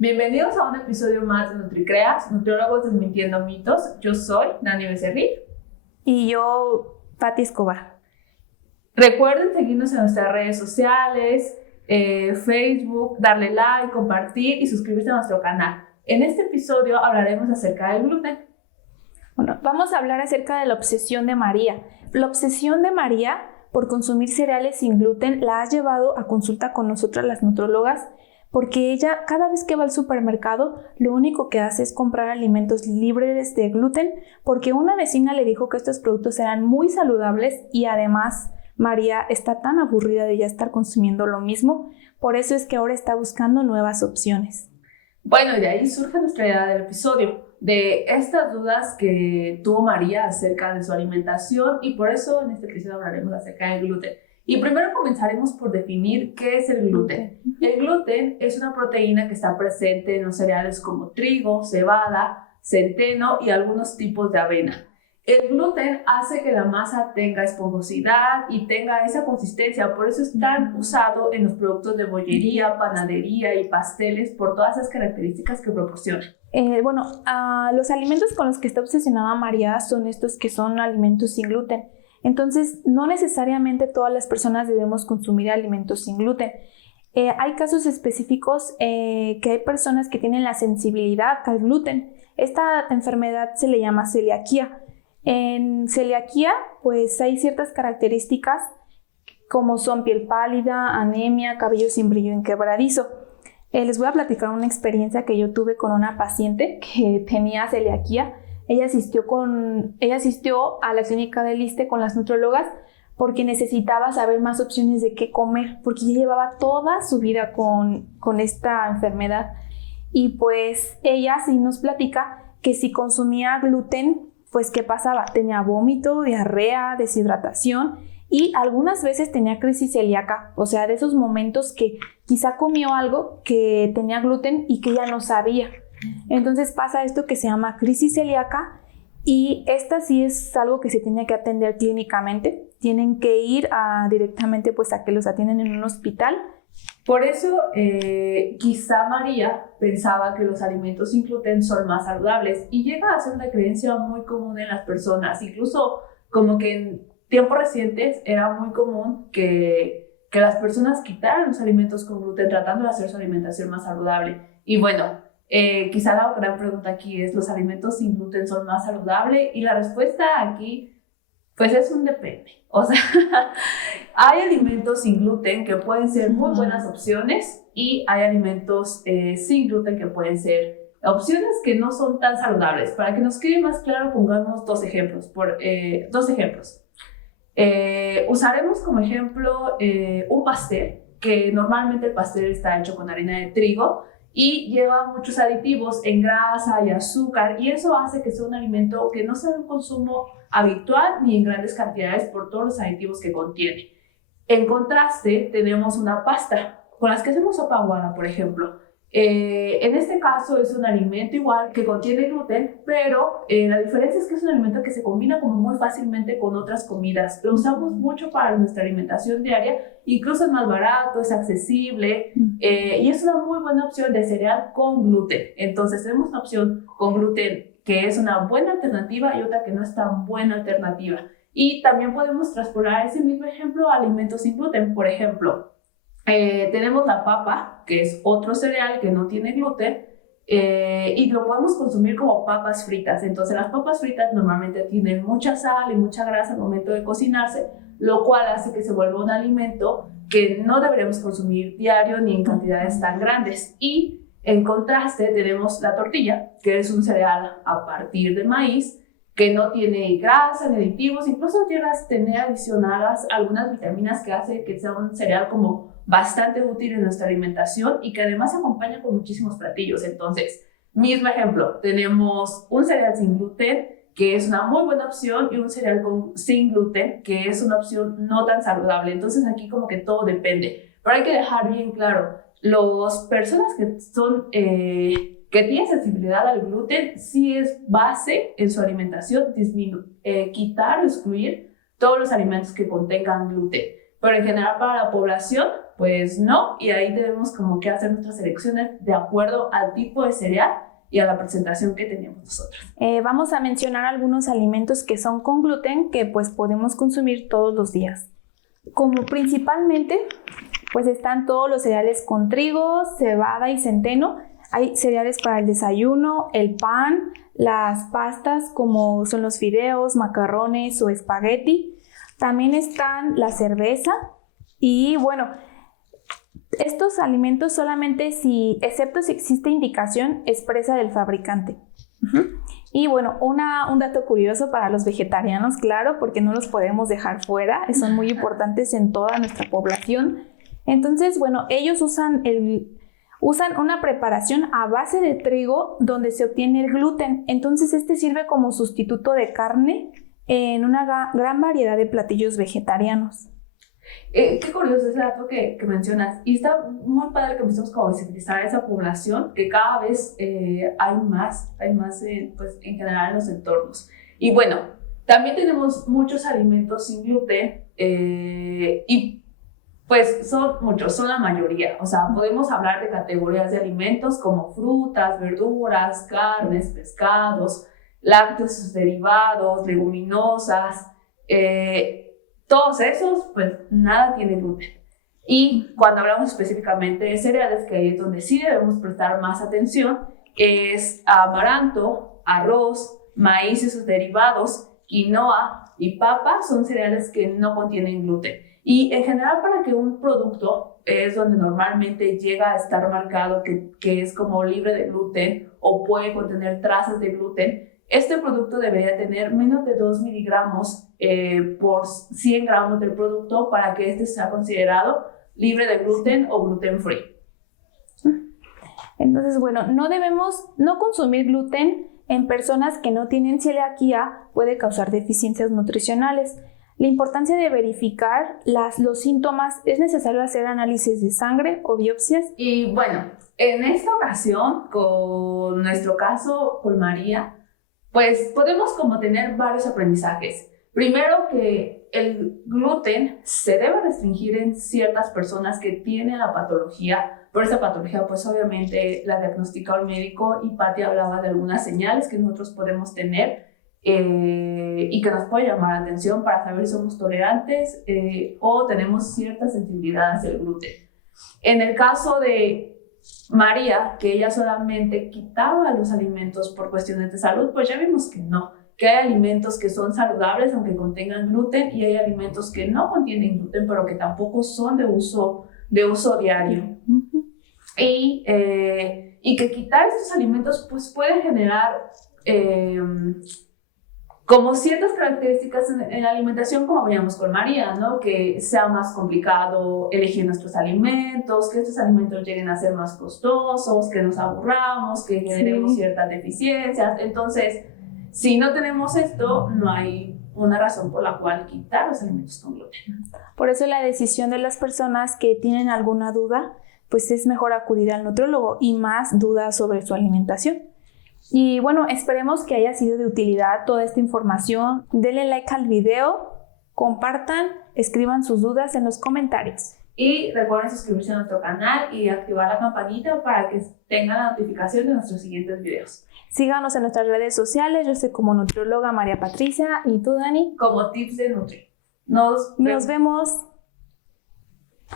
Bienvenidos a un episodio más de NutriCreas, Nutriólogos Desmintiendo Mitos. Yo soy Dani Becerril. Y yo, Pati Escobar. Recuerden seguirnos en nuestras redes sociales, Facebook, darle like, compartir y suscribirse a nuestro canal. En este episodio hablaremos acerca del gluten. Bueno, vamos a hablar acerca de la obsesión de María. La obsesión de María por consumir cereales sin gluten la ha llevado a consulta con nosotras las nutrólogas, porque ella cada vez que va al supermercado lo único que hace es comprar alimentos libres de gluten, porque una vecina le dijo que estos productos eran muy saludables y además María está tan aburrida de ya estar consumiendo lo mismo, por eso es que ahora está buscando nuevas opciones. Bueno, y de ahí surge nuestra idea del episodio, de estas dudas que tuvo María acerca de su alimentación, y por eso en este episodio hablaremos acerca del gluten. Y primero comenzaremos por definir qué es el gluten. El gluten es una proteína que está presente en los cereales como trigo, cebada, centeno y algunos tipos de avena. El gluten hace que la masa tenga esponjosidad y tenga esa consistencia, por eso es tan usado en los productos de bollería, panadería y pasteles por todas esas características que proporciona. Los alimentos con los que está obsesionada María son estos que son alimentos sin gluten. Entonces, no necesariamente todas las personas debemos consumir alimentos sin gluten. Hay casos específicos que hay personas que tienen la sensibilidad al gluten. Esta enfermedad se le llama celiaquía. En celiaquía, pues hay ciertas características como son piel pálida, anemia, cabello sin brillo en quebradizo. Les voy a platicar una experiencia que yo tuve con una paciente que tenía celiaquía. Ella asistió a la clínica del ISSSTE con las nutrólogas porque necesitaba saber más opciones de qué comer, porque ella llevaba toda su vida con esta enfermedad. Y pues ella sí nos platica que si consumía gluten, pues ¿qué pasaba? Tenía vómito, diarrea, deshidratación y algunas veces tenía crisis celíaca, o sea, de esos momentos que quizá comió algo que tenía gluten y que ella no sabía. Entonces pasa esto que se llama crisis celíaca y esta sí es algo que se tiene que atender clínicamente. Tienen que ir directamente pues a que los atienden en un hospital. Por eso quizá María pensaba que los alimentos sin gluten son más saludables y llega a ser una creencia muy común en las personas. Incluso como que en tiempos recientes era muy común que las personas quitaran los alimentos con gluten tratando de hacer su alimentación más saludable. Y bueno, quizá la gran pregunta aquí es, ¿los alimentos sin gluten son más saludables? Y la respuesta aquí pues es un depende. O sea, hay alimentos sin gluten que pueden ser muy buenas opciones y hay alimentos sin gluten que pueden ser opciones que no son tan saludables. Para que nos quede más claro, pongamos dos ejemplos. Usaremos como ejemplo un pastel, que normalmente el pastel está hecho con harina de trigo y lleva muchos aditivos en grasa y azúcar, y eso hace que sea un alimento que no sea de un consumo habitual ni en grandes cantidades por todos los aditivos que contiene. En contraste, tenemos una pasta con las que hacemos sopa aguada, por ejemplo. En este caso es un alimento igual que contiene gluten, pero la diferencia es que es un alimento que se combina como muy fácilmente con otras comidas. Lo usamos mucho para nuestra alimentación diaria, incluso es más barato, es accesible y es una muy buena opción de cereal con gluten. Entonces tenemos una opción con gluten que es una buena alternativa y otra que no es tan buena alternativa. Y también podemos traspolar ese mismo ejemplo a alimentos sin gluten. Por ejemplo, tenemos la papa, que es otro cereal que no tiene gluten, y lo podemos consumir como papas fritas. Entonces las papas fritas normalmente tienen mucha sal y mucha grasa al momento de cocinarse, lo cual hace que se vuelva un alimento que no deberíamos consumir diario ni en cantidades tan grandes. Y en contraste tenemos la tortilla, que es un cereal a partir de maíz, que no tiene grasa ni aditivos, incluso llega a tener adicionadas algunas vitaminas que hace que sea un cereal como bastante útil en nuestra alimentación y que además se acompaña con muchísimos platillos. Entonces, mismo ejemplo, tenemos un cereal sin gluten, que es una muy buena opción, y un cereal sin gluten, que es una opción no tan saludable. Entonces aquí como que todo depende. Pero hay que dejar bien claro, las personas que tienen sensibilidad al gluten, sí es base en su alimentación quitar o excluir todos los alimentos que contengan gluten. Pero en general para la población, Pues no, y ahí tenemos como que hacer nuestras selecciones de acuerdo al tipo de cereal y a la presentación que tenemos nosotros. Vamos a mencionar algunos alimentos que son con gluten que pues podemos consumir todos los días. Como principalmente pues están todos los cereales con trigo, cebada y centeno. Hay cereales para el desayuno, el pan, las pastas como son los fideos, macarrones o espagueti. También están la cerveza y bueno, estos alimentos solamente excepto si existe indicación expresa del fabricante. Y bueno, un dato curioso para los vegetarianos, claro, porque no los podemos dejar fuera, son muy importantes en toda nuestra población. Entonces, bueno, ellos usan una preparación a base de trigo donde se obtiene el gluten. Entonces, este sirve como sustituto de carne en una gran variedad de platillos vegetarianos. Qué curioso ese dato que mencionas. Y está muy padre que empecemos como a visibilizar a esa población, que cada vez hay más pues, en general en los entornos. Y bueno, también tenemos muchos alimentos sin gluten y pues son muchos, son la mayoría. O sea, podemos hablar de categorías de alimentos como frutas, verduras, carnes, pescados, lácteos y sus derivados, leguminosas. Todos esos, pues nada tiene gluten. Y cuando hablamos específicamente de cereales, que ahí es donde sí debemos prestar más atención, es amaranto, arroz, maíz y sus derivados, quinoa y papa, son cereales que no contienen gluten. Y en general, para que un producto es donde normalmente llega a estar marcado que es como libre de gluten o puede contener trazas de gluten, este producto debería tener menos de 2 miligramos por 100 gramos del producto para que este sea considerado libre de gluten o gluten free. Entonces, bueno, no consumir gluten en personas que no tienen celiaquía puede causar deficiencias nutricionales. La importancia de verificar los síntomas, es necesario hacer análisis de sangre o biopsias. Y bueno, en esta ocasión, con nuestro caso con María, pues podemos como tener varios aprendizajes. Primero, que el gluten se debe restringir en ciertas personas que tienen la patología. Por esa patología, pues obviamente la diagnostica el médico, y Patti hablaba de algunas señales que nosotros podemos tener y que nos puede llamar la atención para saber si somos tolerantes o tenemos cierta sensibilidad hacia el gluten. En el caso de María, que ella solamente quitaba los alimentos por cuestiones de salud, pues ya vimos que no, que hay alimentos que son saludables aunque contengan gluten y hay alimentos que no contienen gluten pero que tampoco son de uso diario. Y que quitar estos alimentos pues puede generar como ciertas características en la alimentación, como veíamos con María, ¿no? Que sea más complicado elegir nuestros alimentos, que estos alimentos lleguen a ser más costosos, que nos aburramos, que generemos ciertas deficiencias. Entonces, si no tenemos esto, no hay una razón por la cual quitar los alimentos con gluten. Por eso la decisión de las personas que tienen alguna duda, pues es mejor acudir al nutriólogo y más dudas sobre su alimentación. Y bueno, esperemos que haya sido de utilidad toda esta información. Denle like al video, compartan, escriban sus dudas en los comentarios. Y recuerden suscribirse a nuestro canal y activar la campanita para que tengan la notificación de nuestros siguientes videos. Síganos en nuestras redes sociales. Yo soy como nutrióloga María Patricia y tú, Dani, como Tips de Nutri. Nos vemos.